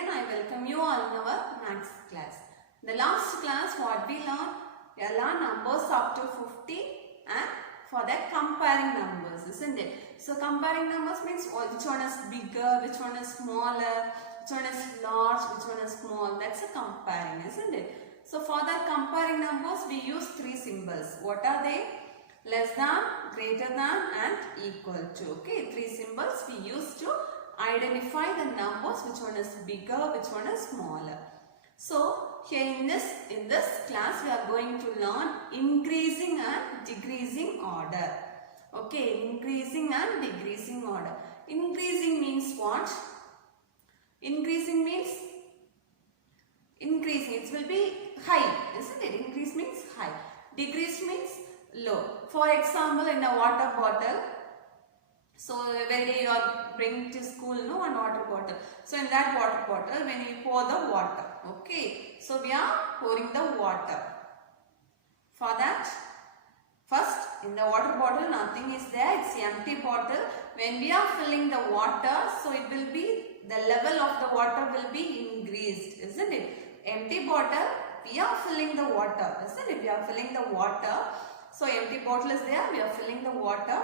again I welcome you all in our maths class. The last class what we learned? We learned numbers up to 50 and for that comparing numbers, isn't it? So comparing numbers means which one is bigger, which one is smaller, which one is large, which one is small. That's a comparing, isn't it? So for that comparing numbers we use three symbols. What are they? Less than, greater than and equal to. Okay, three symbols we use to identify the numbers, which one is bigger, which one is smaller. So here in this class we are going to learn increasing and decreasing order. Okay, increasing and decreasing order. Increasing means what? Increasing means increasing. It will be high, isn't it? Increase means high. Decrease means low. For example, in a water bottle. So every day you are bringing to school, no, one water bottle. So in that water bottle, when you pour the water, okay. So we are pouring the water. For that, first in the water bottle nothing is there. It's empty bottle. When we are filling the water, so it will be the level of the water will be increased, isn't it? Empty bottle, we are filling the water, isn't it? We are filling the water. So empty bottle is there. We are filling the water.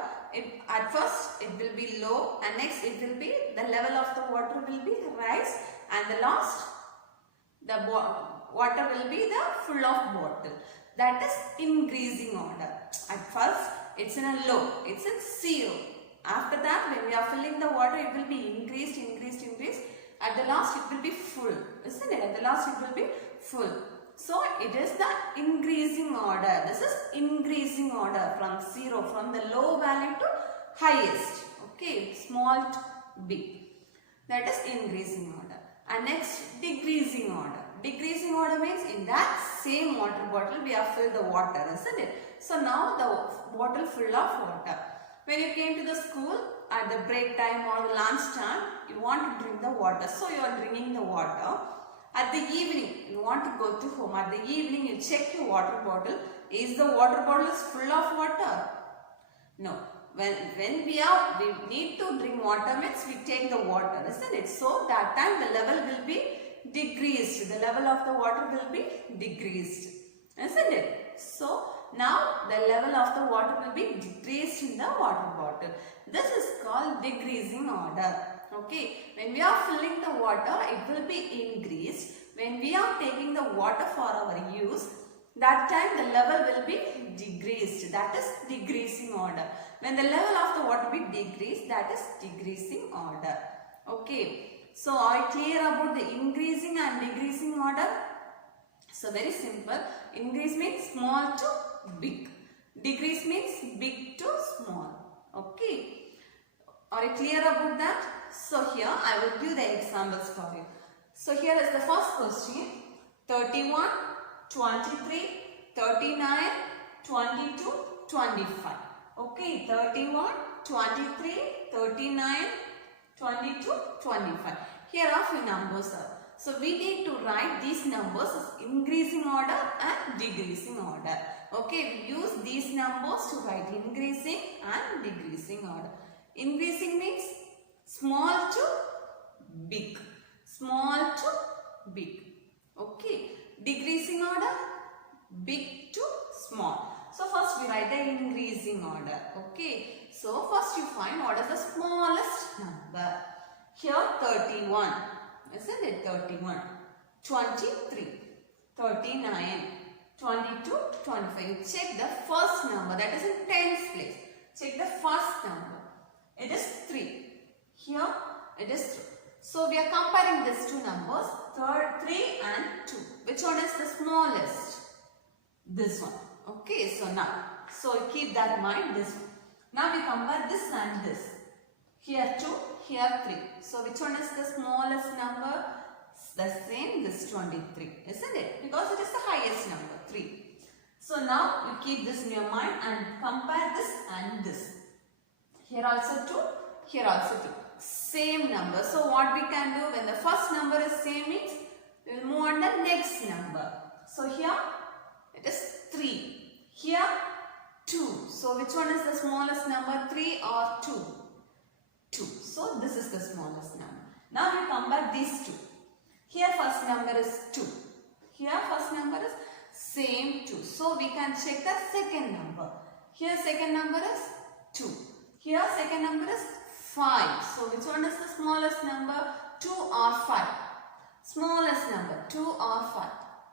At first it will be low and next it will be the level of the water will be rise and the last the water will be the full of bottle. That is increasing order. At first it's in a low, it's in 0. After that when we are filling the water it will be increased. At the last it will be full, isn't it? At the last it will be full. So it is the increasing order. This is increasing order from 0, from the low value to highest. Okay, small to big. That is increasing order. And next, decreasing order. Decreasing order means in that same water bottle we have filled the water, isn't it? So now the bottle full of water. When you came to the school at the break time or the lunch time, you want to drink the water. So you are drinking the water. At the evening, you want to go to home. At the evening, you check your water bottle. Is the water bottle full of water? No. When we need to drink water means we take the water, isn't it? So that time the level will be decreased. The level of the water will be decreased, isn't it? So now the level of the water will be decreased in the water bottle. This is called decreasing order. Okay, when we are filling the water, it will be increased. When we are taking the water for our use, that time the level will be decreased. That is decreasing order. When the level of the water will be decreased, that is decreasing order. Okay, so are you clear about the increasing and decreasing order? So very simple. Increase means small to big. Decrease means big to small. Okay. Are you clear about that? So here I will give the examples for you. So here is the first question. 31, 23, 39, 22, 25. Okay, 31, 23, 39, 22, 25. Here are few numbers. So we need to write these numbers as increasing order and decreasing order. Okay, we use these numbers to write increasing and decreasing order. Increasing means small to big. Small to big. Okay. Decreasing order, big to small. So first we write the increasing order. Okay. So first you find what is the smallest number. Here 31. Isn't it? 31. 23. 39. 22. 25. You check the first number. That is in tens place. Check the first number. It is 3. Here it is 3. So we are comparing these two numbers, 3 and 2. Which one is the smallest? This one. Okay, so now, so keep that in mind, this one. Now we compare this and this. Here 2, here 3. So which one is the smallest number? The same, this 23, isn't it? Because it is the highest number, 3. So now you keep this in your mind and compare this and this. Here also 2, here also 2. Same number. So what we can do when the first number is same means we will move on the next number. So here it is 3. Here 2. So which one is the smallest number? 3 or 2? 2. So this is the smallest number. Now we compare these two. number is 2. Here first number is same 2. So we can check the second number. Here second number is 2. Here second number is 5. So which one is the smallest number? 2 or 5? Smallest number 2 or 5?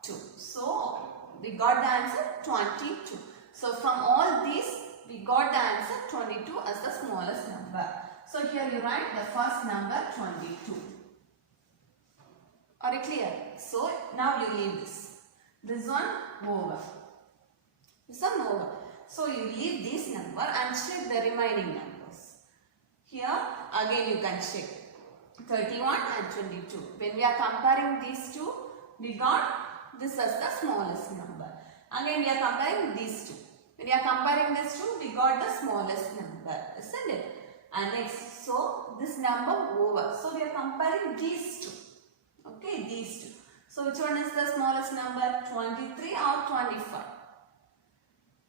2. So we got the answer 22. So from all these we got the answer 22 as the smallest number. So here you write the first number 22. Are you clear? So now you leave this. This one over. This one over. So you leave this number and check the remaining numbers. Here again you can check 31 and 22. When we are comparing these two, we got this as the smallest number. Again we are comparing these two. When we are comparing these two, we got the smallest number, isn't it? And next, so this number over. So we are comparing these two. Okay, these two. So which one is the smallest number? 23 or 25?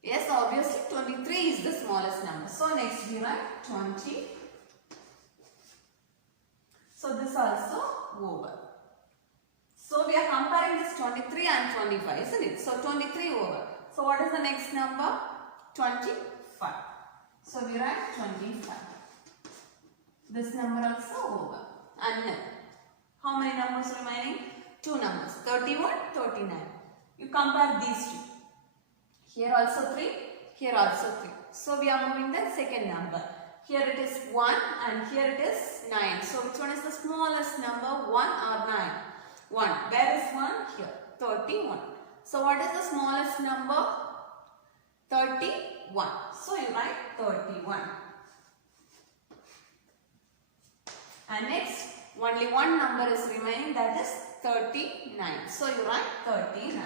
Yes, obviously 23 is the smallest number. So next we write 20. So this also over. So we are comparing this 23 and 25, isn't it? So 23 over. So what is the next number? 25. So we write 25. This number also over. And then, how many numbers remaining? 2 numbers. 31, 39. You compare these two. Here also 3. Here also 3. So we are moving the second number. Here it is 1 and here it is 9. So which one is the smallest number? 1 or 9? 1. Where is 1? Here. 31. So what is the smallest number? 31. So you write 31. And next, only one number is remaining, that is 39. So you write 39.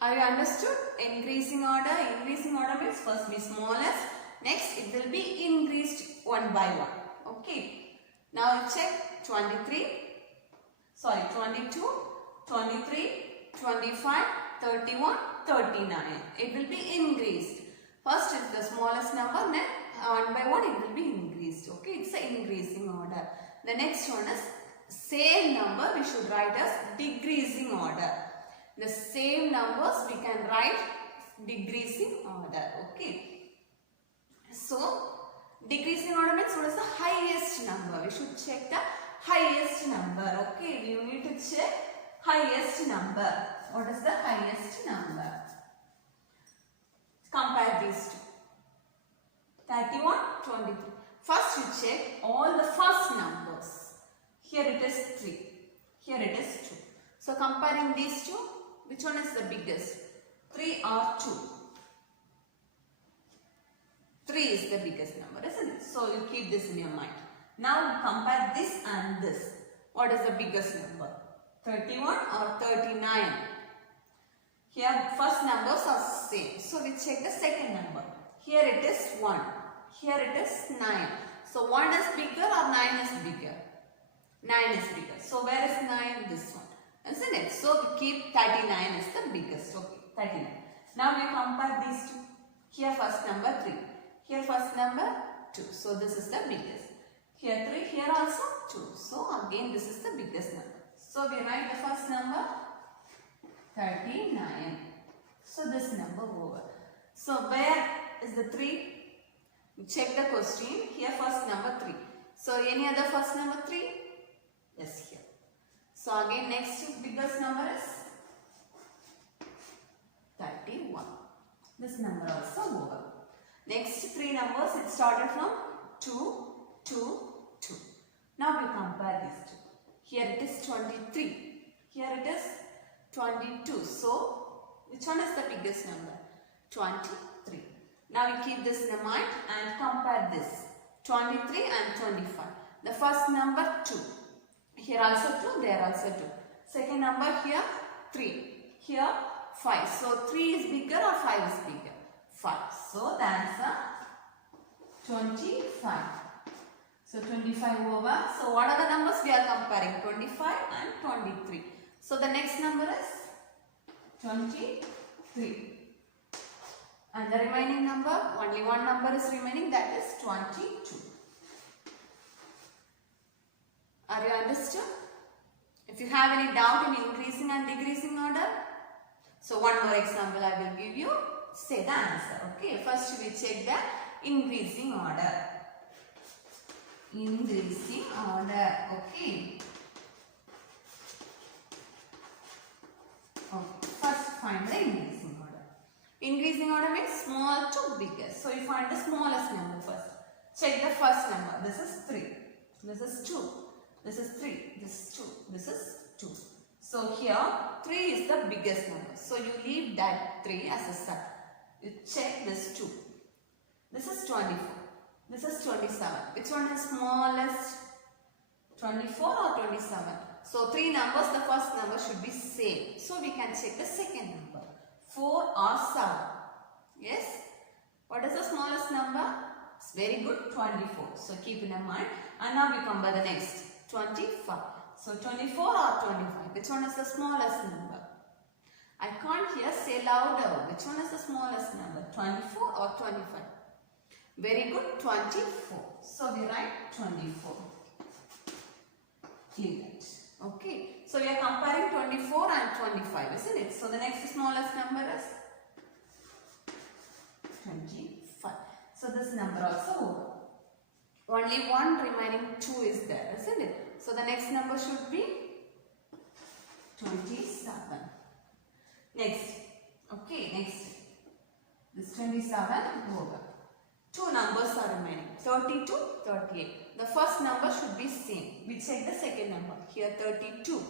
Have you understood? Increasing order. Increasing order means first be smallest. Next it will be increased one by one. Okay. Now you check 22, 23, 25, 31, 39. It will be increased. First is the smallest number, then one by one it will be increased. Okay, it's an increasing order. The next one is same number we should write as decreasing order. The same numbers we can write decreasing order. Okay. So decreasing order means what is the highest number? We should check the highest number. Okay, you need to check highest number. What is the highest number? Compare these two. 31, 23. First you check all the first numbers. Here it is 3. Here it is 2. So comparing these two, which one is the biggest? 3 or 2? 3 is the biggest number, isn't it? So you keep this in your mind. Now compare this and this. What is the biggest number? 31 or 39? Here first numbers are same. So we check the second number. Here it is 1. Here it is 9. So 1 is bigger or 9 is bigger? 9 is bigger. So where is 9? This one. Isn't it? So we keep 39 is the biggest. Okay, 39. Now we compare these two. Here first number 3. Here first number 2. So this is the biggest. Here 3. Here also 2. So again this is the biggest number. So we write the first number 39. So this number over. So where is the 3? Check the question. Here first number 3. So any other first number 3? Yes, here. So again next biggest number is 31. This number also over. Next 3 numbers, it started from 2, 2, 2. Now we compare these two. Here it is 23. Here it is 22. So which one is the biggest number? 23. Now we keep this in mind and compare this. 23 and 25. The first number 2. Here also 2, there also 2. Second number here 3. Here 5. So 3 is bigger or 5 is bigger? 5. So the answer 25. So 25 over. So what are the numbers we are comparing? 25 and 23. So the next number is 23. And the remaining number, only one number is remaining, that is 22. Are you understood? If you have any doubt in increasing and decreasing order, so one more example I will give you. Say the answer. Okay. First we check the increasing order. Increasing order. Okay. Okay. First find the increasing order. Increasing order means small to biggest. So you find the smallest number first. Check the first number. This is 3. This is 2. This is 3. This is 2. This is 2. So here 3 is the biggest number. So you leave that 3 as a sum. You check this 2. This is 24. This is 27. Which one is smallest? 24 or 27? So 3 numbers, the first number should be same. So we can check the second number. 4 or 7. Yes? What is the smallest number? It's very good, 24. So keep in mind. And now we come by the next. 25. So 24 or 25. Which one is the smallest number? I can't hear. Say louder. Which one is the smallest number? 24 or 25? Very good. 24. So we write 24. Leave it. Okay. So we are comparing 24 and 25, isn't it? So the next smallest number is 25. So this number also over. Only one remaining 2 is there, isn't it? So the next number should be 27. Next. Okay, next. This 27 over. 2 numbers are remaining. 32, 38. The first number should be same. We check the second number. Here 32.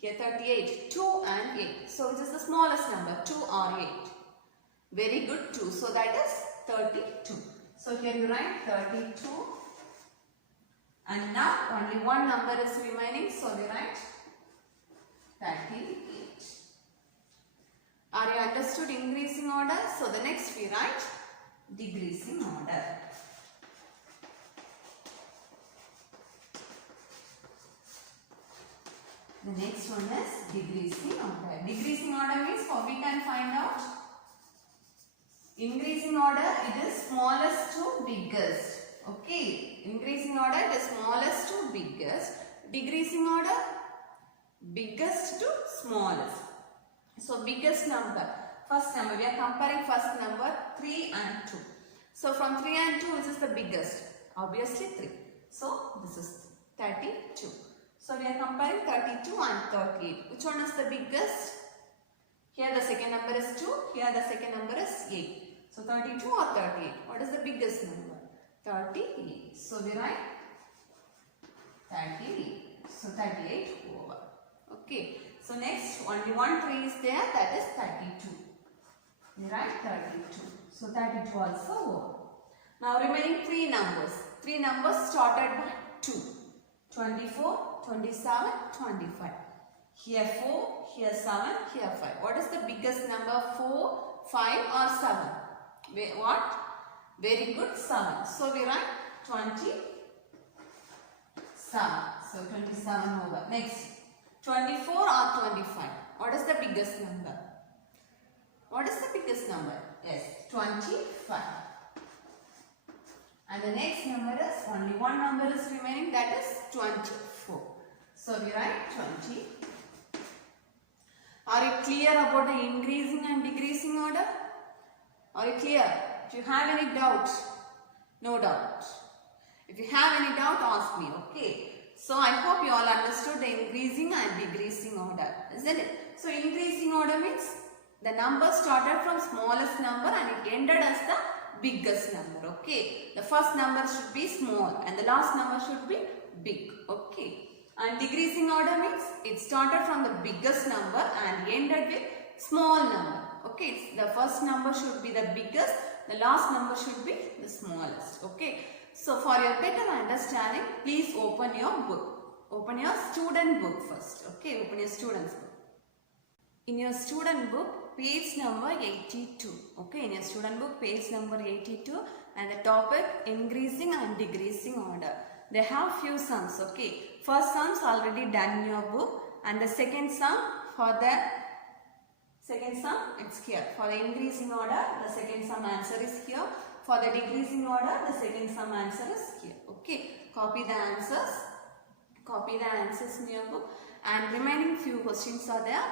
Here 38. 2 and 8. So which is the smallest number? 2 or 8. Very good, 2. So that is 32. So here you write 32. And now only one number is remaining. So we write 38. Are you understood increasing order? So the next we write decreasing order. The next one is decreasing order. Decreasing order means how we can find out? Increasing order, it is smallest to biggest. Okay. Increasing order, it is smallest to biggest. Decreasing order, biggest to smallest. So biggest number. First number, we are comparing first number 3 and 2. So from 3 and 2, which is the biggest? Obviously 3. So this is 32. So we are comparing 32 and 38. Which one is the biggest? Here the second number is 2. Here the second number is 8. So 32 or 38? What is the biggest number? 38. So we write 38. So 38 over. Okay. So next, only one 3 is there, that is 32. We write 32. So 32 also over. Now remaining 3 numbers. 3 numbers started by 2. 24, 27, 25. Here 4, here 7, here 5. What is the biggest number? 4, 5 or 7? What? Very good, 7. So we write 27. So 27 over. Next. 24 or 25. What is the biggest number? What is the biggest number? Yes, 25. And the next number is, only one number is remaining, that is 24. So we write 20. Are you clear about the increasing and decreasing order? Are you clear? If you have any doubt, no doubt. If you have any doubt, ask me, okay? So I hope you all understood the increasing and decreasing order, isn't it? So increasing order means the number started from smallest number and it ended as the biggest number, okay? The first number should be small and the last number should be big, okay? And decreasing order means it started from the biggest number and ended with small number, okay? The first number should be the biggest, the last number should be the smallest, okay? So for your better understanding, please open your book. Open your student book first. Okay, open your student's book. In your student book, page number 82. Okay, in your student book, page number 82 and the topic increasing and decreasing order. They have few sums. Okay, first sums already done in your book and the second sum for the second sum it's here. For the increasing order, the second sum answer is here. For the decreasing order, the second sum answer is here. Okay. Copy the answers Copy the answers in your book, and remaining few questions are there.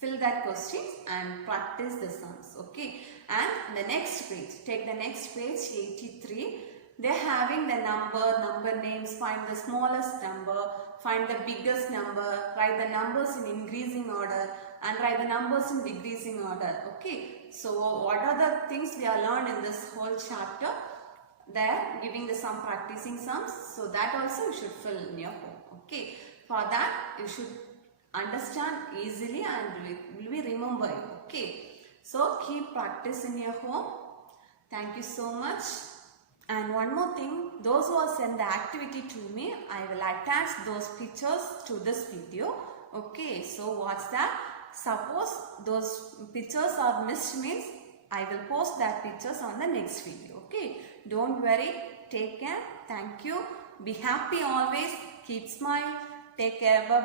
Fill that questions and practice the sums. Okay, and the next page, take the next page 83. They're having the number names, find the smallest number, find the biggest number, write the numbers in increasing order, and write the numbers in decreasing order. Okay, so what are the things we are learned in this whole chapter? They're giving the sum, practicing sums, so that also you should fill in your home. Okay, for that you should understand easily and will be remembering. Okay, so keep practice in your home. Thank you so much. And one more thing, those who have sent the activity to me, I will attach those pictures to this video. Okay, so what's that? Suppose those pictures are missed means I will post that pictures on the next video. Okay, don't worry, take care, thank you, be happy always, keep smile, take care, bye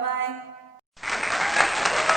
bye.